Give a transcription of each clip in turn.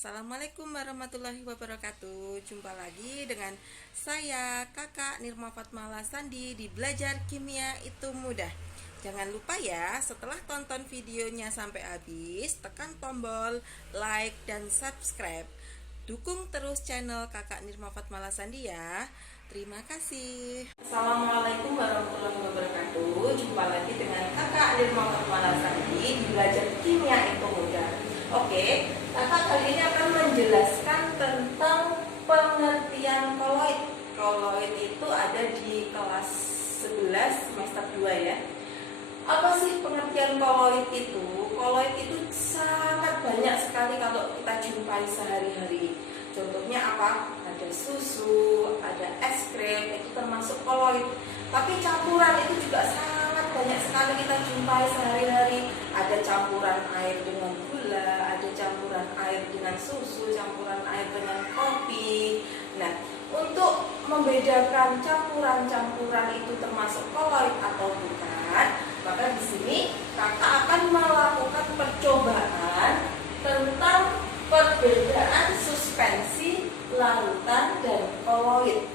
Assalamualaikum warahmatullahi wabarakatuh. Jumpa lagi dengan saya Kakak Nirma Fatmala Sandi di Belajar Kimia Itu Mudah. Jangan lupa ya, setelah tonton videonya sampai habis, tekan tombol like dan subscribe. Dukung terus channel Kakak Nirma Fatmala Sandi ya. Terima kasih. Assalamualaikum warahmatullahi wabarakatuh. Jumpa lagi dengan Kakak Nirma Fatmala Sandi di Belajar Kimia Itu Mudah. Oke, kakak kali ini akan menjelaskan tentang pengertian koloid. Koloid itu ada di kelas 11 semester 2 ya. Apa sih pengertian koloid itu? Koloid itu sangat banyak sekali kalau kita jumpai sehari-hari. Contohnya apa? Ada susu, ada es krim, itu termasuk koloid. Tapi campuran itu juga sangat banyak sekali kita jumpai sehari-hari. Ada campuran air dengan gula, ada campuran air dengan susu, campuran air dengan kopi. Nah, untuk membedakan campuran-campuran itu termasuk koloid atau bukan, maka di sini kakak akan melakukan percobaan tentang perbedaan suspensi, larutan, dan koloid.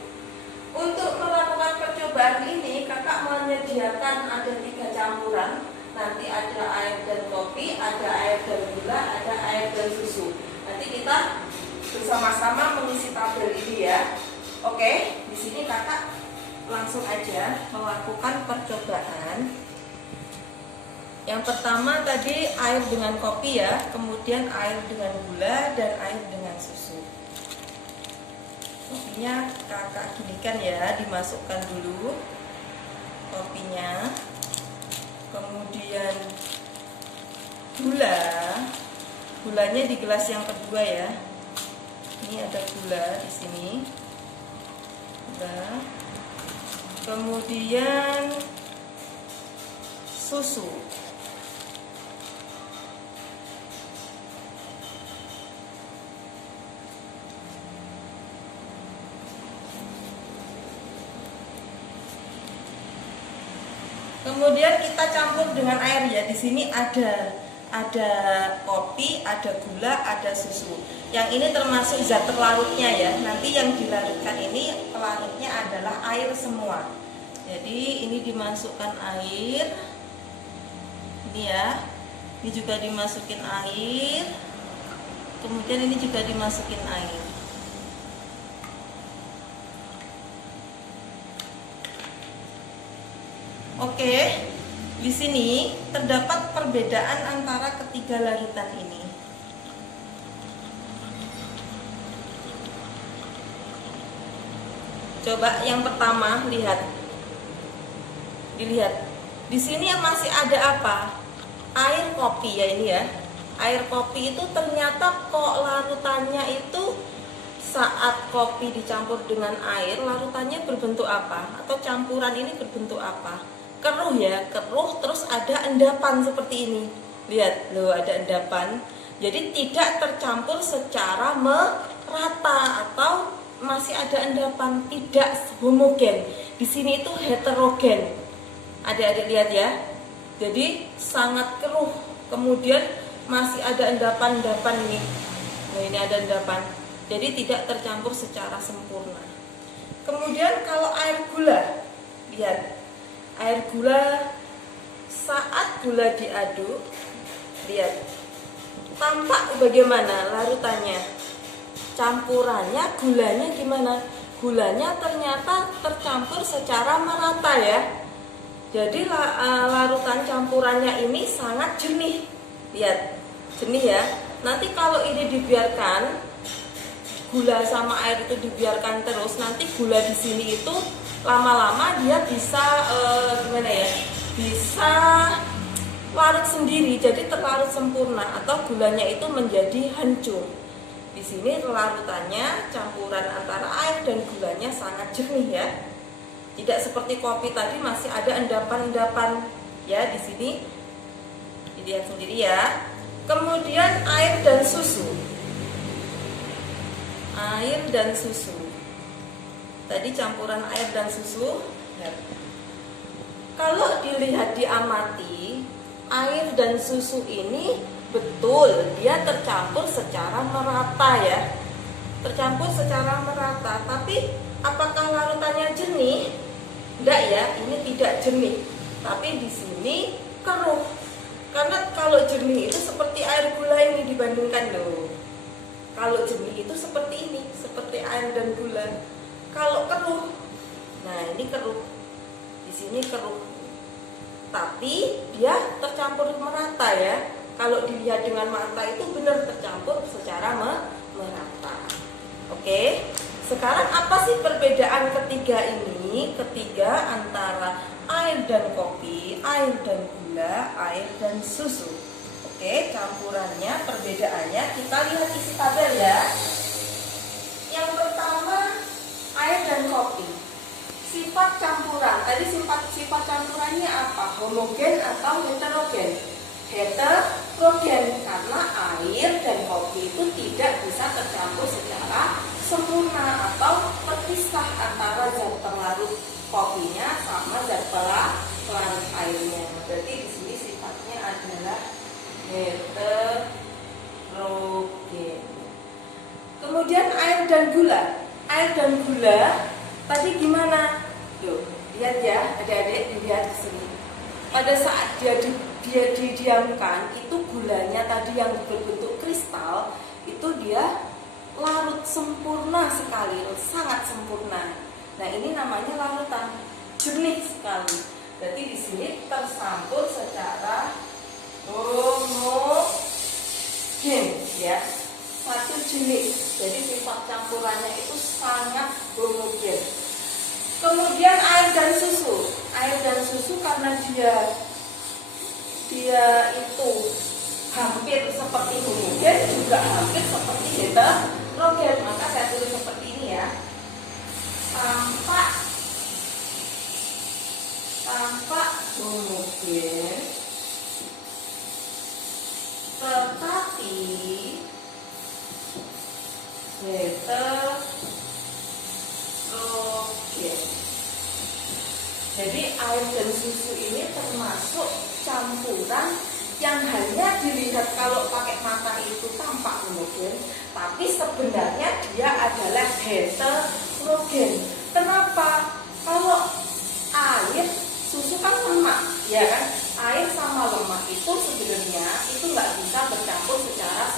Untuk melakukan percobaan ini, kakak menyediakan ada 3 campuran. Nanti ada air dan kopi, ada air dan gula, ada air dan susu. Nanti kita bersama-sama mengisi tabel ini ya. Oke, di sini kakak langsung aja melakukan percobaan. Yang pertama tadi air dengan kopi ya, kemudian air dengan gula dan air dengan susu. Kopinya kakak ginikan ya, dimasukkan dulu kopinya. Kemudian gulanya di gelas yang kedua ya. Ini ada gula di sini. Gula. Kemudian susu. Kemudian kita campur dengan air ya. Di sini ada kopi, ada gula, ada susu. Yang ini termasuk zat terlarutnya ya. Nanti yang dilarutkan ini pelarutnya adalah air semua. Jadi ini dimasukkan air. Ini ya. Ini juga dimasukin air. Kemudian ini juga dimasukin air. Oke, di sini terdapat perbedaan antara ketiga larutan ini. Coba yang pertama dilihat. Di sini yang masih ada apa? Air kopi ya ini ya. Air kopi itu ternyata kok larutannya itu saat kopi dicampur dengan air, larutannya berbentuk apa? Atau campuran ini berbentuk apa? Keruh ya, keruh, terus ada endapan seperti ini. Lihat, loh ada endapan. Jadi tidak tercampur secara merata atau masih ada endapan, tidak homogen. Di sini itu heterogen. Adik-adik lihat ya. Jadi sangat keruh. Kemudian masih ada endapan-endapan ini. Nah, ini ada endapan. Jadi tidak tercampur secara sempurna. Kemudian kalau air gula, lihat. Air gula saat gula diaduk, lihat tampak bagaimana larutannya, campurannya, gulanya gimana? Gulanya ternyata tercampur secara merata ya. Jadi larutan campurannya ini sangat jernih, lihat jernih ya. Nanti kalau ini dibiarkan, gula sama air itu dibiarkan terus, nanti gula di sini itu lama-lama dia bisa bisa larut sendiri, jadi terlarut sempurna atau gulanya itu menjadi hancur. Di sini larutannya campuran antara air dan gulanya sangat jernih ya. Tidak seperti kopi tadi masih ada endapan-endapan ya di sini. Dilihat sendiri ya. Kemudian air dan susu. Air dan susu. Tadi campuran air dan susu. Kalau dilihat diamati, air dan susu ini Betul, dia tercampur secara merata ya. Tercampur secara merata, tapi apakah larutannya jernih? Enggak ya, ini tidak jernih. Tapi di sini keruh. Karena kalau jernih itu seperti air gula ini dibandingkan loh. Kalau jernih itu seperti ini, seperti air dan gula. Kalau keruh, nah ini keruh. Di sini keruh. Tapi dia tercampur merata ya. Kalau dilihat dengan mata itu benar tercampur secara merata. Oke. Sekarang apa sih perbedaan ketiga ini? Ketiga antara air dan kopi, air dan gula, air dan susu. Oke, campurannya, perbedaannya kita lihat isi tabel ya. Yang pertama, air dan kopi. Sifat campuran. Tadi sifat campurannya apa? Homogen atau heterogen? Heterogen, karena air dan kopi itu tidak bisa tercampur secara sempurna atau terpisah antara zat pelarut kopinya sama zat pelarut airnya. Berarti di sini sifatnya adalah heterogen. Kemudian air dan gula. Air dan gula tadi gimana? Tuh, lihat ya, adik-adik, dilihat di sini. Pada saat dia didiamkan, itu gulanya tadi yang berbentuk kristal itu dia larut sempurna sekali, sangat sempurna. Nah, ini namanya larutan, jernih sekali. Berarti di sini tercampur secara homogen ya, satu jenis. Jadi sifat campurannya itu sangat homogen. Kemudian air dan susu. Air dan susu karena dia itu hampir seperti homogen, juga hampir seperti heterogen. Maka saya tulis seperti ini ya. Tampak homogen, tetapi heterogen. Jadi air dan susu ini termasuk campuran yang hanya dilihat kalau pakai mata itu tampak homogen, tapi sebenarnya dia adalah heterogen. Kenapa? Kalau air, susu kan lemak, ya kan? Air sama lemak itu sebenarnya itu nggak bisa bercampur secara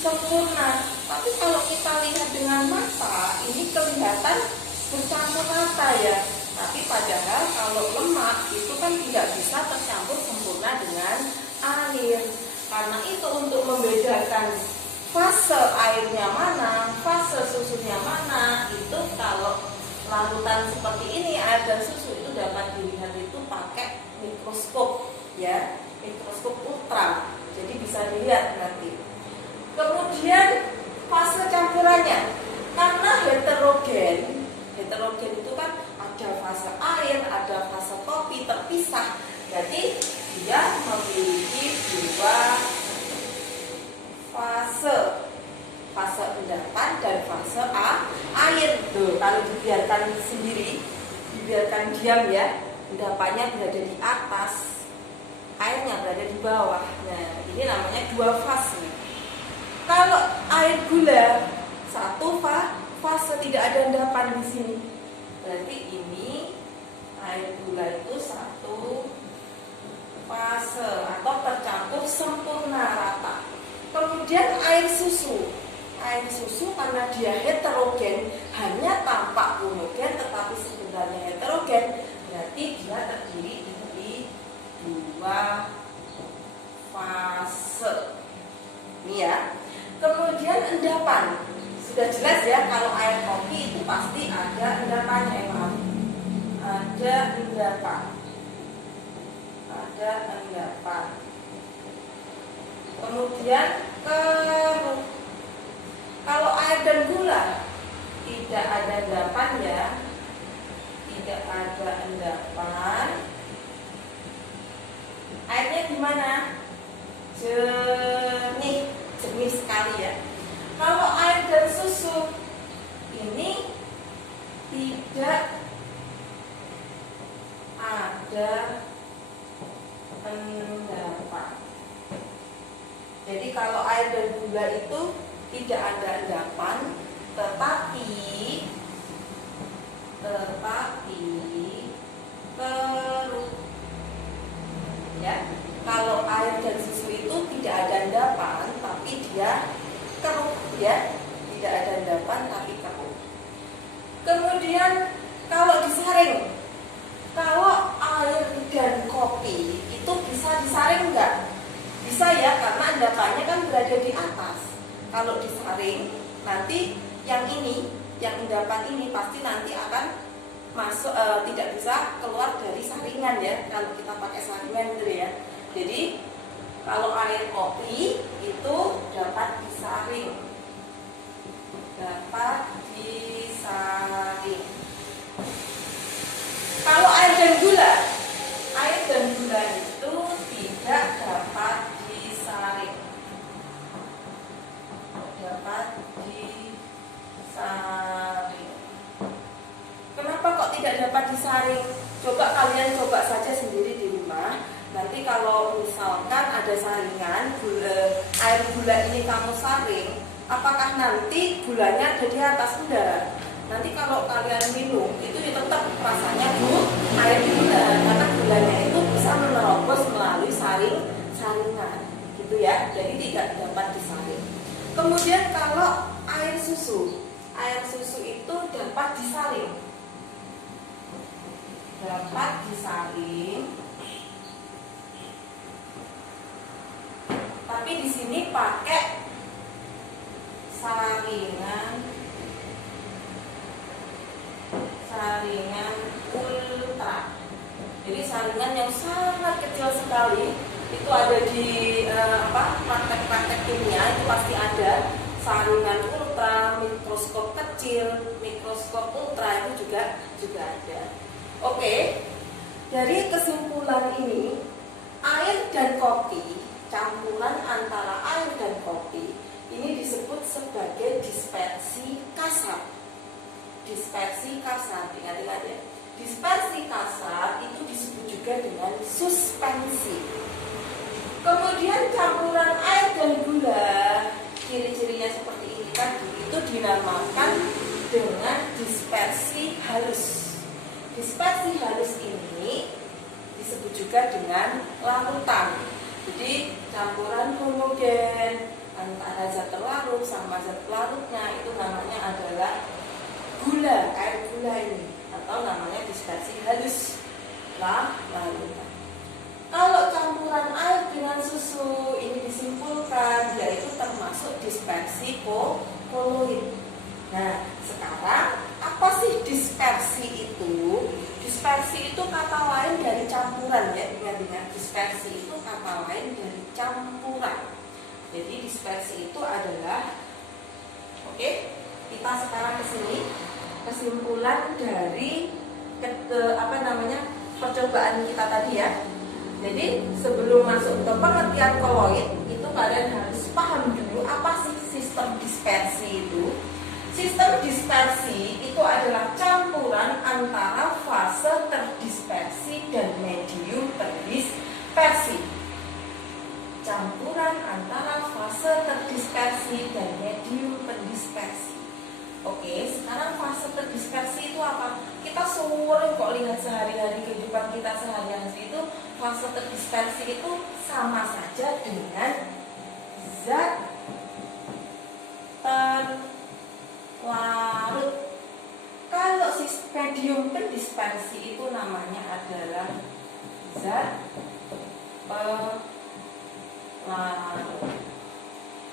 sempurna. Tapi kalau kita lihat dengan mata, ini kelihatan bercampur rata ya. Tapi padahal kalau lemak itu kan tidak bisa tercampur sempurna dengan air. Karena itu untuk membedakan fase airnya mana, fase susunya mana, itu kalau larutan seperti ini air dan susu itu dapat dilihat itu pakai mikroskop ya, mikroskop ultra. Jadi bisa dilihat nanti. Kemudian fase campurannya, karena heterogen itu kan ada fase air, ada fase kopi terpisah. Jadi dia memiliki dua fase endapan dan fase air. Tuh, kalau dibiarkan sendiri, dibiarkan diam ya, endapannya berada di atas, airnya berada di bawah. Nah, ini namanya dua fase. Kalau air gula satu fase, tidak ada endapan di sini. Berarti ini air gula itu satu fase atau tercampur sempurna rata. Kemudian air susu karena dia heterogen, hanya tampak homogen tetapi sebenarnya heterogen, berarti dia terdiri dari dua fase. Ini ya. Kemudian endapan, sudah jelas ya, kalau air kopi itu pasti ada endapannya, maaf. Ada endapan. Kemudian keruh. Kalau air dan gula tidak ada endapan ya, tidak ada endapan. Airnya gimana? Jernih sekali ya. Kalau air dan susu ini tidak ada endapan. Jadi air dan gula itu tidak ada endapan, tetapi kerut. Ya, kalau air dan susu itu tidak ada endapan, tapi dia kerut, ya, tidak ada endapan tapi kerut. Kemudian kalau disaring, kalau air dan kopi itu bisa disaring enggak? Bisa ya, karena endapannya kan berada di atas. Kalau disaring, nanti yang ini, yang endapan ini pasti nanti akan masuk, tidak bisa keluar dari saringan ya, kalau kita pakai saringan gitu ya. Jadi kalau air kopi itu dapat disaring, Kalau air dan gula itu tidak dapat disaring. Kenapa kok tidak dapat disaring? Coba kalian coba saja sendiri di rumah. Nanti kalau misalkan ada saringan air gula ini kamu saring, apakah nanti gulanya ada di atas? Enggak. Nanti kalau kalian minum itu tetap rasanya air gula, karena gulanya itu bisa menerobos melalui saringan, gitu ya. Jadi tidak dapat disaring. Kemudian kalau air susu itu dapat disaring. Tapi di sini pakai saringan ultra. Jadi saringan yang sangat kecil sekali. Itu ada di praktek-praktek kimia itu pasti ada saringan ultra, mikroskop kecil, mikroskop ultra itu juga ada. Oke. Dari kesimpulan ini, air dan kopi, campuran antara air dan kopi ini disebut sebagai dispersi kasar. Ingat-ingat ya. Dispersi kasar itu disebut juga dengan suspensi. Kemudian campuran air dan gula, ciri-cirinya seperti ini tadi, itu dinamakan dengan dispersi halus. Dispersi halus ini disebut juga dengan larutan. Jadi campuran homogen antara zat terlarut sama zat pelarutnya itu namanya adalah gula, air gula ini, atau namanya dispersi halus larutan. Kalau campuran air dengan susu ini disimpulkan yaitu termasuk dispersi koloid. Nah, sekarang apa sih dispersi itu? Dispersi itu kata lain dari campuran ya, ingat-ingat. Dispersi itu kata lain dari campuran. Jadi dispersi itu adalah, oke, kita sekarang ke sini. Kesimpulan dari percobaan kita tadi ya. Jadi sebelum masuk ke pengertian koloid itu kalian harus paham dulu apa sih sistem dispersi itu. Sistem dispersi itu adalah campuran antara fase terdispersi dan medium terdispersi. Campuran antara fase terdispersi dan medium terdispersi. Oke, sekarang fase terdispersi itu apa? Kita sering kok lihat sehari-hari kehidupan kita sehari-hari itu fase terdispersi itu sama saja dengan zat terlarut. Kalau medium terdispersi itu namanya adalah zat pelarut.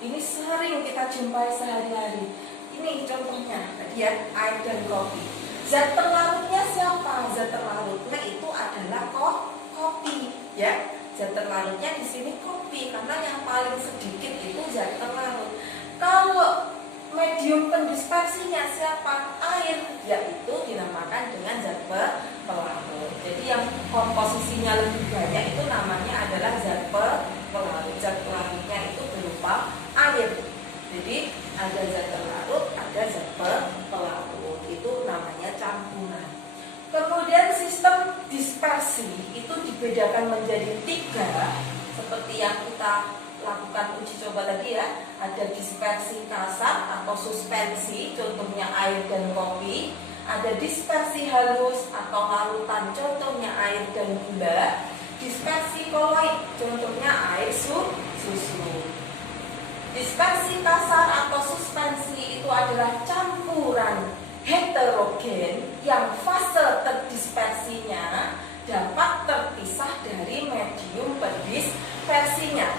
Ini sering kita jumpai sehari-hari. Ini contohnya tadi ya, air dan kopi. Zat terlarutnya siapa? Zat terlarutnya itu adalah kopi, ya. Zat terlarutnya di sini kopi karena yang paling sedikit itu zat terlarut. Kalau medium pendispersinya siapa? Air, yaitu dinamakan dengan zat pelarut. Jadi yang komposisinya lebih banyak itu namanya adalah zat pelarut. Zat pelarutnya itu berupa air. Jadi ada zat terlarut, ada zat pelarut, itu namanya campuran. Kemudian sistem dispersi itu dibedakan menjadi 3 seperti yang kita lakukan uji coba lagi ya. Ada dispersi kasar atau suspensi, contohnya air dan kopi. Ada dispersi halus atau larutan, contohnya air dan gula. Dispersi koloid, contohnya air susu. Dispersi kasar atau suspensi itu adalah campuran heterogen yang fase terdispersinya dapat terpisah dari medium perdispersinya.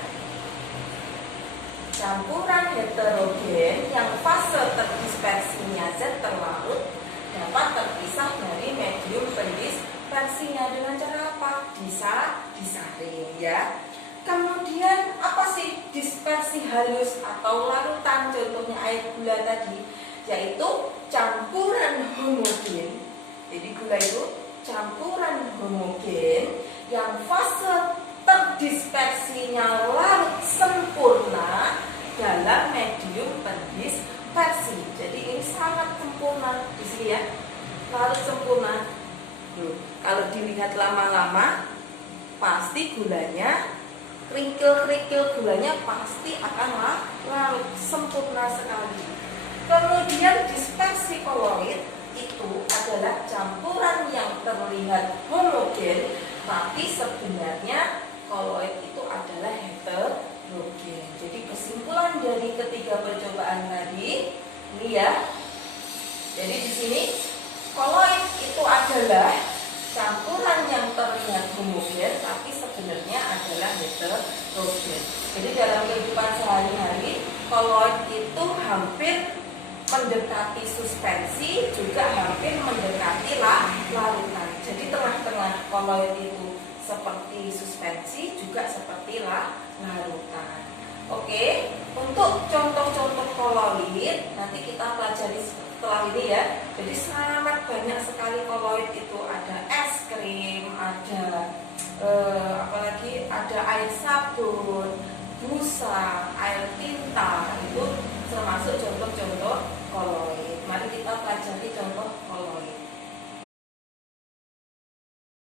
Campuran heterogen yang fase terdispersinya Z terlarut dapat terpisah dari medium perdispersinya dengan cara apa? Disaring ya. Kemudian apa sih dispersi halus atau larutan, contohnya air gula tadi, yaitu campuran homogen. Jadi gula itu campuran homogen yang fase terdispersinya larut sempurna dalam medium terdispersi. Jadi ini sangat sempurna di sini ya, larut sempurna. Kalau dilihat lama-lama pasti gulanya, kerikil-kerikil gulanya pasti akan larut sempurna sekali. Kemudian dispersi koloid itu adalah campuran yang terlihat homogen, tapi sebenarnya koloid itu adalah heterogen. Jadi kesimpulan dari ketiga percobaan tadi ini ya. Jadi di sini koloid itu adalah campuran yang terlihat homogen tapi sebenarnya adalah heterogen. Jadi dalam kehidupan sehari-hari koloid itu hampir mendekati suspensi, juga hampir mendekati larutan. Jadi tengah-tengah koloid itu seperti suspensi, juga seperti larutan. Oke, untuk contoh-contoh koloid nanti kita pelajari setelah ini ya. Jadi sangat banyak sekali koloid itu, ada es krim, ada apalagi ada air sabun, busa, air tinta, itu termasuk